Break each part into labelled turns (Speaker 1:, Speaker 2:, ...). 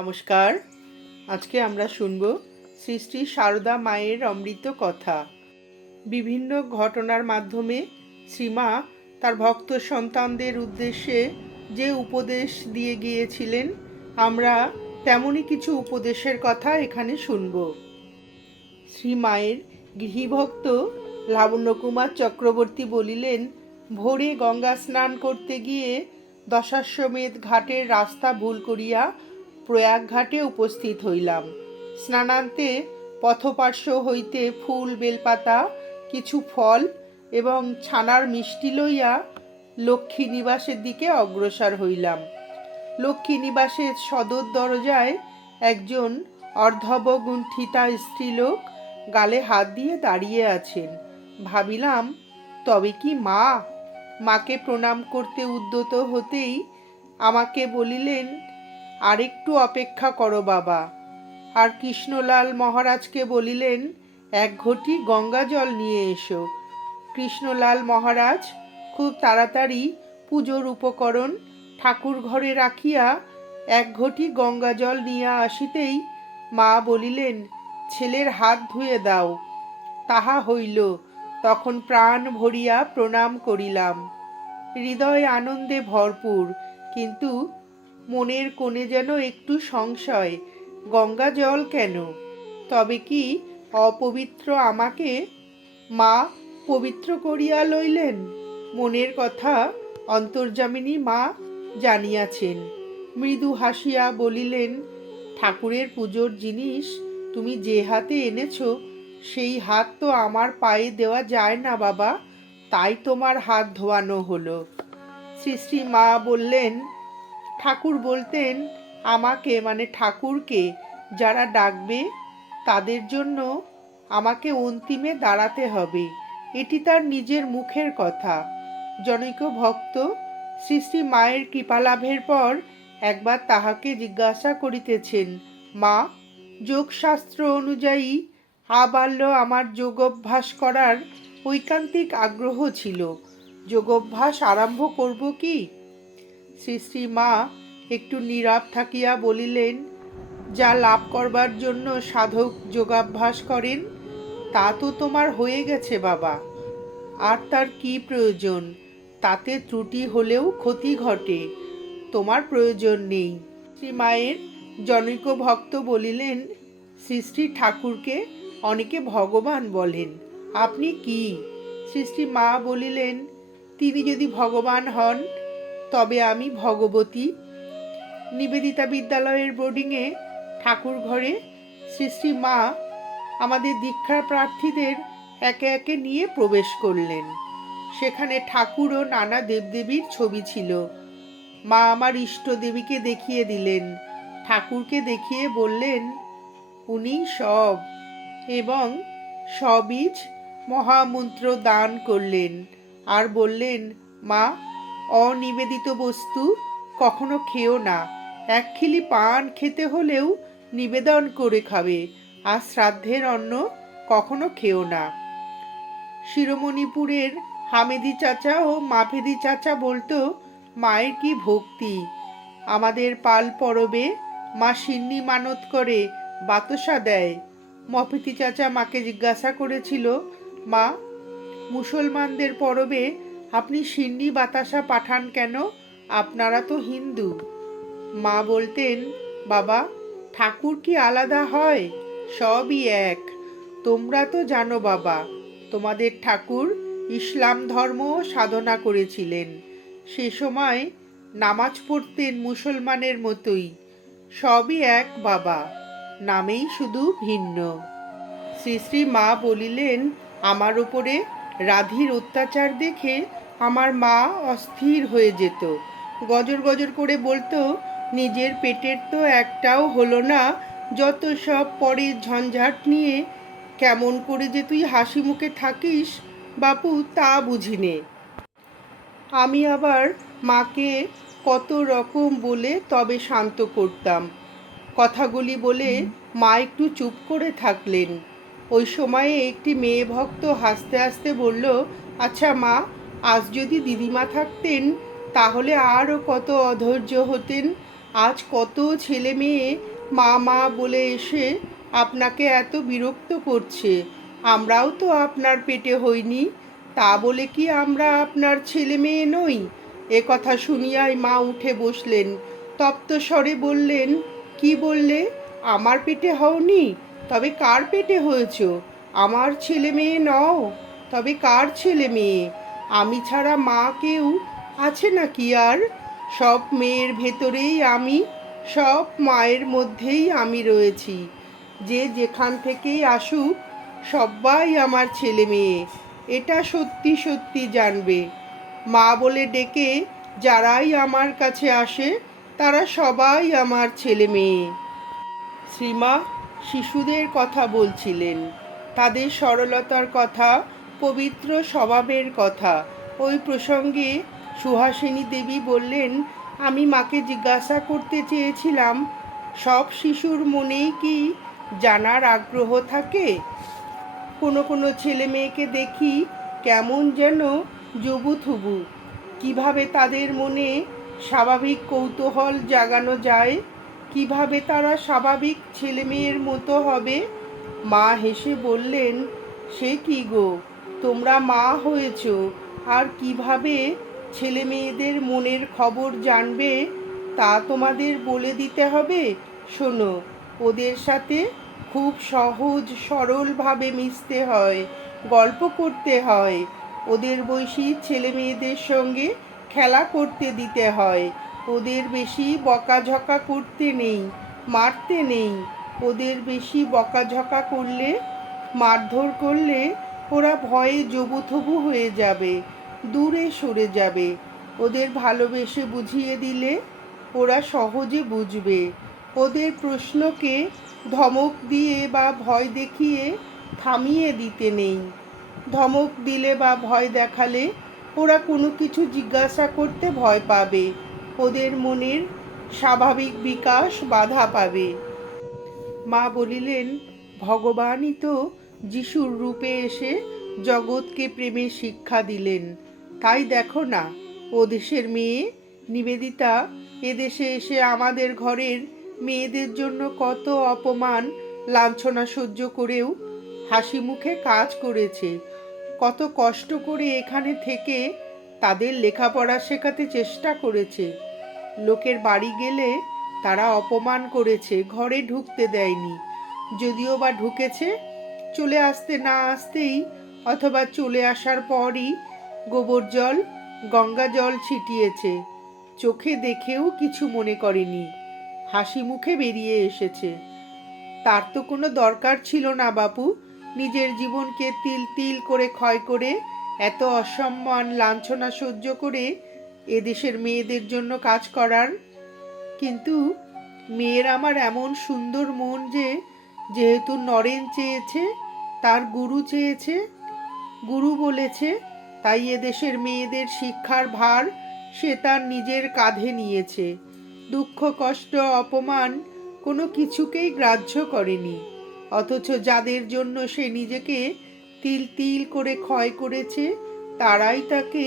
Speaker 1: নমস্কার। আজকে আমরা শুনব শ্রী শ্রী সারদা মায়ের অমৃত কথা। বিভিন্ন ঘটনার মাধ্যমে শ্রীমা তার ভক্ত সন্তানদের উদ্দেশ্যে যে উপদেশ দিয়ে গিয়েছিলেন, আমরা তেমনই কিছু উপদেশের কথা এখানে শুনব। শ্রী মায়ের গৃহীভক্ত লাবণ্যকুমার চক্রবর্তী বলিলেন, ভোরে গঙ্গা স্নান করতে গিয়ে দশাশ্বমেধ ঘাটের রাস্তা ভুল করিয়া প্রয়াগ ঘাটে উপস্থিত হইলাম। স্নানান্তে পথপার্শ্ব হইতে ফুল, বেলপাতা, কিছু ফল এবং ছানার মিষ্টি লইয়া লক্ষ্মী নিবাসের দিকে অগ্রসর হইলাম। লক্ষ্মী নিবাসের সদর দরজায় একজন অর্ধবগুণ্ঠিতা স্ত্রীলোক গালে হাত দিয়ে দাঁড়িয়ে আছেন। ভাবিলাম, তবে কি মা? মাকে প্রণাম করতে উদ্যত হতেই আমাকে বলিলেন আরেকটু অপেক্ষা করো বাবা। আর কৃষ্ণলাল মহারাজকে বলিলেন, এক ঘটি গঙ্গা জল নিয়ে এসো। কৃষ্ণলাল মহারাজ খুব তাড়াতাড়ি পুজোর উপকরণ ঠাকুর ঘরে রাখিয়া এক ঘটি গঙ্গা জল নিয়ে আসিতেই মা বলিলেন, ছেলের হাত ধুয়ে দাও। তাহা হইল। তখন প্রাণ ভরিয়া প্রণাম করিলাম। হৃদয় আনন্দে ভরপুর, কিন্তু মনের কোণে যেন একটু সংশয়, গঙ্গা জল কেন? তবে কি অপবিত্র আমাকে? মা, পবিত্র করিয়া লইলেন? মনের কথা অন্তর্যামিনী মা জানিয়াছেন। মৃদু হাসিয়া বলিলেন, ঠাকুরের পুজোর জিনিস তুমি যে হাতে এনেছ, সেই হাত তো আমার পায়ে দেওয়া যায় না বাবা, তাই তোমার হাত ধোয়ানো হলো। শ্রী শ্রী মা বললেন ঠাকুর বলতেন, আমাকে মানে ঠাকুরকে যারা ডাকবে, তাদের জন্য আমাকে অন্তিমে দাঁড়াতে হবে। এটি তার নিজের মুখের কথা। জনৈক ভক্ত শ্রী শ্রী মায়ের কৃপালাভের পর একবার তাহাকে জিজ্ঞাসা করিতেছেন, মা, যোগশাস্ত্র অনুযায়ী আবাল্য আমার যোগাভ্যাস করার ঐকান্তিক আগ্রহ ছিল। যোগাভ্যাস আরম্ভ করব কি? শ্রী শ্রী মা একটু নীরব থাকিয়া বলিলেন, যা লাভ করবার জন্য সাধক যোগাভ্যাস করেন, তা তো তোমার হয়ে গেছে বাবা। আর তার কি প্রয়োজন? তাতে ত্রুটি হলেও ক্ষতি ঘটে, তোমার প্রয়োজন নেই। শ্রী মায়ের জনৈক ভক্ত বলিলেন শ্রী শ্রী ঠাকুরকে অনেকে ভগবান বলেন, আপনি কি? শ্রী শ্রী মা বলিলেন, তিনি যদি ভগবান হন তবে আমি ভগবতী। নিবেদিতা বিদ্যালয়ের বোর্ডিংয়ে ঠাকুর ঘরে শ্রী শ্রী মা আমাদের দীক্ষা প্রার্থীদের একে একে নিয়ে প্রবেশ করলেন। সেখানে ঠাকুর ও নানা দেবদেবীর ছবি ছিল। মা আমার ইষ্ট দেবীকে দেখিয়ে দিলেন। ঠাকুরকে দেখিয়ে বললেন, উনি সব এবং সবীজ মহামন্ত্র দান করলেন। আর বললেন, মা অনিবেদিত বস্তু কখনো খেও না। এক খিলি পান খেতে হলেও নিবেদন করে খাবে, আর শ্রাদ্ধের অন্ন কখনো খেও না। শিরোমণিপুরের হামেদি চাচা ও মাফেদি চাচা বলতো, মায়ের কি ভক্তি? আমাদের পাল পরবে, মা সিন্নি মানত করে, বাতসা দেয়। মফিতি চাচা মাকে জিজ্ঞাসা করেছিল, মা, মুসলমানদের পরবে আপনি সিন্নি বাতাসা পাঠান কেন? আপনারা তো হিন্দু। মা বলতেন, বাবা, ঠাকুর কি আলাদা হয়? সবই এক। তোমরা তো জানো, বাবা, তোমাদের ঠাকুর ইসলাম ধর্ম সাধনা করেছিলেন। সে সময় নামাজ পড়তেন মুসলমানের মতোই। সবই এক, বাবা, নামেই শুধু ভিন্ন। শ্রী শ্রী মা বলিলেন, আমার উপরে রাধির অত্যাচার দেখে আমার মা অস্থির হয়ে যেত। গজর গজর করে বলতো, নিজের পেটের তো একটাও হলো না, যত সব পরে ঝঞ্ঝাট নিয়ে কেমন করে যে তুই হাসি মুখে থাকিস, বাপু, তা বুঝি নে আমি আবার মাকে কত রকম বলে তবে শান্ত করতাম। কথাগুলি বলে মা একটু চুপ করে থাকলেন। ওই সময়ে একটি মেয়ে ভক্ত হাসতে হাসতে বলল আচ্ছা মা আজ যদি দিদিমা থাকতেন, তাহলে আরও কত অধৈর্য হতেন। আজ কত ছেলে মেয়ে মা মা বলে এসে আপনাকে এত বিরক্ত করছে। আমরাও তো আপনার পেটে হইনি। তা বলে কি আমরা আপনার ছেলে মেয়ে নই? এ কথা শুনিয়াই মা উঠে বসলেন। তপ্ত স্বরে বললেন, কি বললে? আমার পেটে হওনি? তবে কার পেটে হয়েছ? আমার ছেলে মেয়ে নও। তবে কার ছেলে মেয়ে? আমি ছাড়া মা কেউ আছে নাকি আর? সব মেয়ের ভেতরেই আমি, সব মায়ের মধ্যেই আমি রয়েছি। যে যেখান থেকেই আসুক সবাই আমার ছেলে মেয়ে। এটা সত্যি সত্যি জানবে। মা বলে ডেকে যারাই আমার কাছে আসে, তারা সবাই আমার ছেলে মেয়ে। শ্রীমা শিশুদের কথা বলছিলেন। তাদের সরলতার কথা পবিত্র স্বভাবের কথা। ওই প্রসঙ্গে সুহাসিনী দেবী বললেন, আমি মাকে জিজ্ঞাসা করতে চেয়েছিলাম, সব শিশুর মনেই কি জানার আগ্রহ থাকে? কোনো কোনো ছেলে মেয়েকে দেখি কেমন যেন জবুথুবু কীভাবে তাদের মনে স্বাভাবিক কৌতূহল জাগানো যায়? কীভাবে তারা স্বাভাবিক ছেলে মেয়ের মতো হবে? মা হেসে বললেন, সে কি গো? তোমরা মা হয়েছ, আর কীভাবে ছেলে মেয়েদের মনের খবর জানবে তা তোমাদের বলে দিতে হবে? শোনো, ওদের সাথে খুব সহজ সরলভাবে মিশতে হয়, গল্প করতে হয়। ওদের বয়সী ছেলে মেয়েদের সঙ্গে খেলা করতে দিতে হয়। ওদের বেশি বকাঝকা করতে নেই, মারতে নেই। ওদের বেশি বকাঝকা করলে, মারধর করলে ওরা ভয়ে জবুথবু হয়ে যাবে, দূরে সরে যাবে। ওদের ভালোবেসে বুঝিয়ে দিলে ওরা সহজে বুঝবে। ওদের প্রশ্নকে ধমক দিয়ে বা ভয় দেখিয়ে থামিয়ে দিতে নেই। ধমক দিলে বা ভয় দেখালে ওরা কোনো কিছু জিজ্ঞাসা করতে ভয় পাবে। ওদের মনের স্বাভাবিক বিকাশ বাধা পাবে। মা বলিলেন, ভগবানই তো যিশুর রূপে এসে জগৎকে প্রেমের শিক্ষা দিলেন। তাই দেখো না, ও দেশের মেয়ে, নিবেদিতা এদেশে এসে আমাদের ঘরের মেয়েদের জন্য কত অপমান, লাঞ্ছনা সহ্য করেও হাসি মুখে কাজ করেছে। কত কষ্ট করে এখানে থেকে তাদের লেখাপড়া শেখাতে চেষ্টা করেছে। লোকের বাড়ি গেলে তারা অপমান করেছে, ঘরে ঢুকতে দেয়নি। যদিও বা ঢুকেছে চলে আসতে না আসতেই অথবা চলে আসার পরই গোবর জল, গঙ্গা জল ছিটিয়েছে। চোখে দেখেও কিছু মনে করেনি। হাসি মুখে বেরিয়ে এসেছে। তার তো কোনো দরকার ছিল না বাপু। নিজের জীবনকে তিল তিল করে ক্ষয় করে, এত অসম্মান লাঞ্ছনা সহ্য করে এদেশের মেয়েদের জন্য কাজ করার। কিন্তু মেয়ের আমার এমন সুন্দর মন যে, যেহেতু নরেন চেয়েছে তার গুরু চেয়েছে, গুরু বলেছে, তাই এদেশের মেয়েদের শিক্ষার ভার সে তার নিজের কাঁধে নিয়েছে। দুঃখ, কষ্ট, অপমান কোনো কিছুকেই গ্রাহ্য করেনি, অথচ যাদের জন্য সে নিজেকে তিল তিল করে ক্ষয় করেছে, তারাই তাকে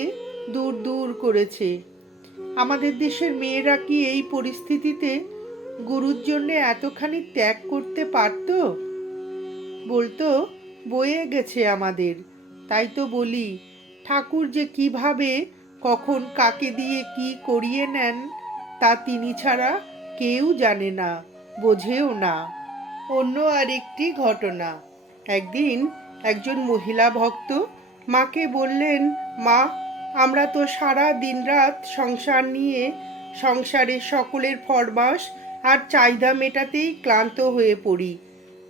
Speaker 1: দূর দূর করেছে। আমাদের দেশের মেয়েরা কি এই পরিস্থিতিতে গুরুর জন্য এতখানি ত্যাগ করতে পারত? বলতো বয়ে গেছে আমাদের। তাই তো বলি, ঠাকুর যে কীভাবে, কখন কাকে দিয়ে কি করিয়ে নেন, তা তিনি ছাড়া কেউ জানে না, বোঝেও না। অন্য আরেকটি ঘটনা। একদিন একজন মহিলা ভক্ত মাকে বললেন, মা, আমরা তো সারা দিন রাত সংসার নিয়ে সংসারের সকলের ফরমাস আর চাহিদা মেটাতেই ক্লান্ত হয়ে পড়ি।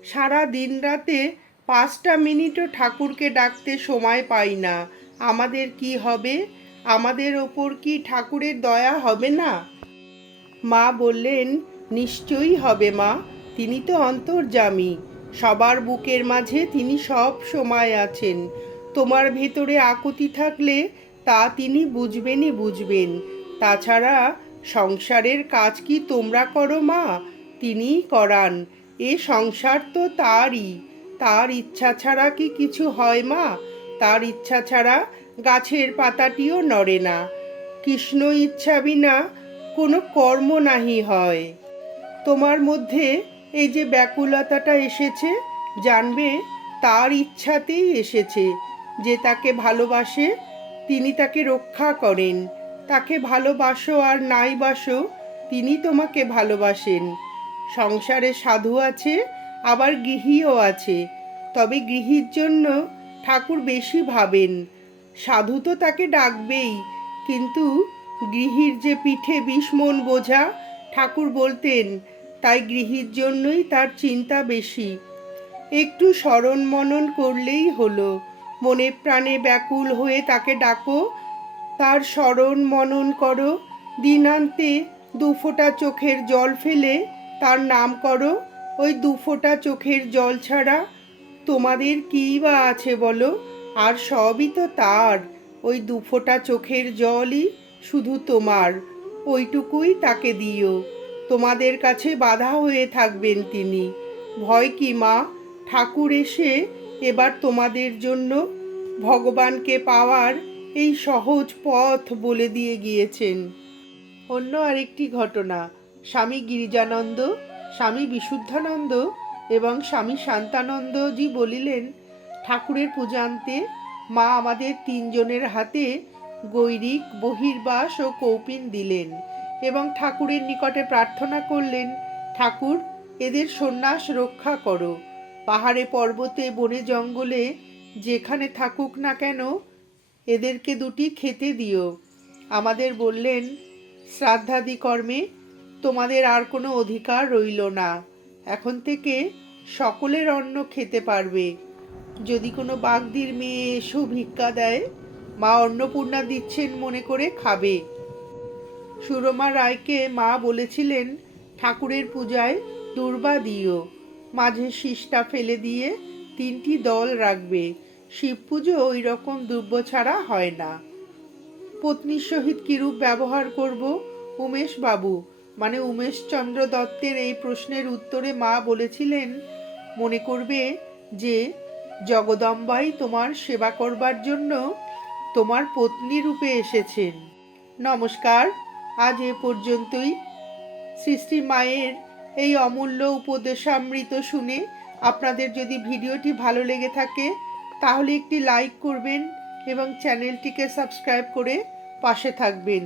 Speaker 1: সারা দিন রাতে পাঁচটা মিনিটও ঠাকুরকে ডাকতে সময় পাই না। আমাদের কি হবে? আমাদের ওপর কি ঠাকুরের দয়া হবে না? মা বললেন, নিশ্চয়ই হবে মা। তিনি তো অন্তর্যামী। সবার বুকের মাঝে তিনি সব সময় আছেন। তোমার ভেতরে আকুতি থাকলে তা তিনি বুঝবেনই বুঝবেন। তাছাড়া সংসারের কাজ কি তোমরা করো মা? তিনিই করান। এ সংসার তো তারই। তার ইচ্ছা ছাড়া কি কিছু হয় মা? তার ইচ্ছা ছাড়া গাছের পাতাটিও নড়ে না। কৃষ্ণ ইচ্ছা বিনা কোনো কর্ম নাহি হয়। তোমার মধ্যে এই যে ব্যাকুলতাটা এসেছে, জানবে তার ইচ্ছাতেই এসেছে। যে তাকে ভালোবাসে, তিনি তাকে রক্ষা করেন। তাকে ভালোবাসো আর নাই বাসো, তিনি তোমাকে ভালোবাসেন। সংসারে সাধু আছে আবার গৃহীও আছে। তবে গৃহীর জন্য ঠাকুর বেশি ভাবেন। সাধু তো তাকে ডাকবেই, কিন্তু গৃহীর যে পিঠে বিষ মন বোঝা, ঠাকুর বলতেন, তাই গৃহীর জন্যই তার চিন্তা বেশি। একটু স্মরণ মনন করলেই হলো। মনে প্রাণে ব্যাকুল হয়ে তাকে ডাকো, তার স্মরণ মনন করো, দিনান্তে দুফোঁটা চোখের জল ফেলে তার নাম করো ওই দুফোঁটা চোখের জল ছাড়া তোমাদের কী বা আছে বলো? আর সবই তো তার। ওই দুফোঁটা চোখের জলই শুধু তোমার। ওইটুকুই তাকে দিও। তোমাদের কাছে বাধা হয়ে থাকবেন তিনি। ভয় কি মা? ঠাকুর এসে এবার তোমাদের জন্য ভগবানকে পাওয়ার এই সহজ পথ বলে দিয়ে গিয়েছেন। অন্য আরেকটি ঘটনা। স্বামী গিরিজানন্দ স্বামী বিশুদ্ধানন্দ এবং স্বামী শান্তানন্দজি বলিলেন, ঠাকুরের পূজান্তে মা আমাদের তিনজনের হাতে গৈরিক, বহির্বাস ও কৌপিন দিলেন এবং ঠাকুরের নিকটে প্রার্থনা করলেন, ঠাকুর, এদের সন্ন্যাস রক্ষা করো। পাহাড়ে, পর্বতে, বনে, জঙ্গলে, যেখানে থাকুক না কেন, এদেরকে দুটি খেতে দিও। আমাদের বললেন, শ্রাদ্ধাদি কর্মে তোমাদের আর কোনো অধিকার রইল না। এখন থেকে সকলের অন্ন খেতে পারবে। যদি কোনো বাগদির মেয়ে এসো ভিক্ষা দেয়, মা অন্নপূর্ণা দিচ্ছেন মনে করে খাবে। সুরমা রায়কে মা বলেছিলেন, ঠাকুরের পূজায় দুর্বা দিও। মাঝে শীষটা ফেলে দিয়ে তিনটি দল রাখবে। শিব পুজো ওই রকম দুর্ব ছাড়া হয় না। পত্নীর সহিত কিরূপ ব্যবহার করব উমেশ বাবু মানে উমেশচন্দ্র দত্তের এই প্রশ্নের উত্তরে মা বলেছিলেন, মনে করবে যে জগদম্বাই তোমার সেবা করবার জন্য তোমার পত্নী রূপে এসেছেন। নমস্কার, আজ এ পর্যন্তই। সৃষ্টি মায়ের এই অমূল্য উপদেশামৃত শুনে আপনাদের যদি ভিডিওটি ভালো লেগে থাকে, তাহলে একটি লাইক করবেন এবং চ্যানেলটিকে সাবস্ক্রাইব করে পাশে থাকবেন।